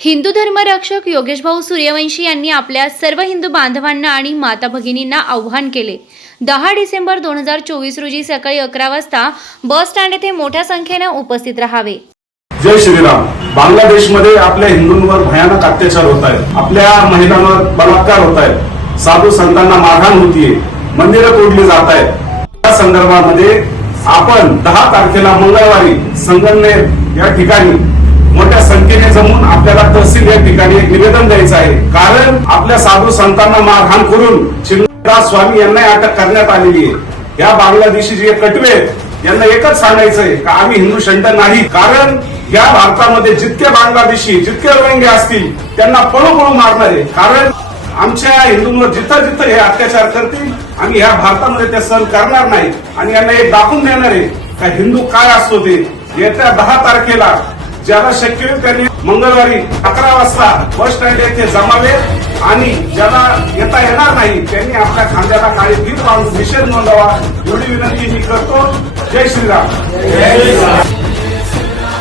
हिंदू धर्मरक्षक योगेश भाऊ सूर्यवंशी यांनी आपल्या सर्व हिंदू बांधवांना आणि माता भगिनींना आवाहन केले। 10 डिसेंबर 2024 रोजी सकाळी 11 वाजता बस स्टँड येथे मोठ्या संख्येने उपस्थित राहावे। जय श्रीराम। बांगलादेशमध्ये आपल्या हिंदूंवर भयानक अत्याचार होत आहेत, आपल्या महिलांवर बलात्कार होत आहेत, साधू संतांना मारहाण होतीये, मंदिरं तोडली जात आहेत। या संदर्भामध्ये आपण 10 तारखेला मंगळवारी संगमनेर या ठिकाणी मोठ्या संख्येने जमून आपल्याला तहसील या ठिकाणी एक निवेदन द्यायचं आहे। कारण आपल्या साधू संतांना मारहाण करून चिन्मयदास स्वामी यांना अटक करण्यात आलेली आहे। या बांगलादेशी जे कटवे यांना एकच सांगायचंय का आम्ही हिंदू शंड नाही। कारण या भारतामध्ये जितके बांगलादेशी जितके रोहिंग्या असतील त्यांना पळू मारणार आहे। कारण आमच्या हिंदूंवर जिथं जिथं हे अत्याचार करतील आम्ही या भारतामध्ये ते सहन करणार नाही आणि यांना एक दाखवून देणार आहे का हिंदू काय असतो ते। येत्या 10 तारखेला ज्याला शक्य होईल त्यांनी मंगळवारी 11 वाजता बस स्टँड येथे जमावे आणि ज्याला येता येणार नाही त्यांनी आपल्या खांद्याला काळी फीत बांधून निषेध नोंदवा एवढी विनंती मी करतो। जय श्रीराम।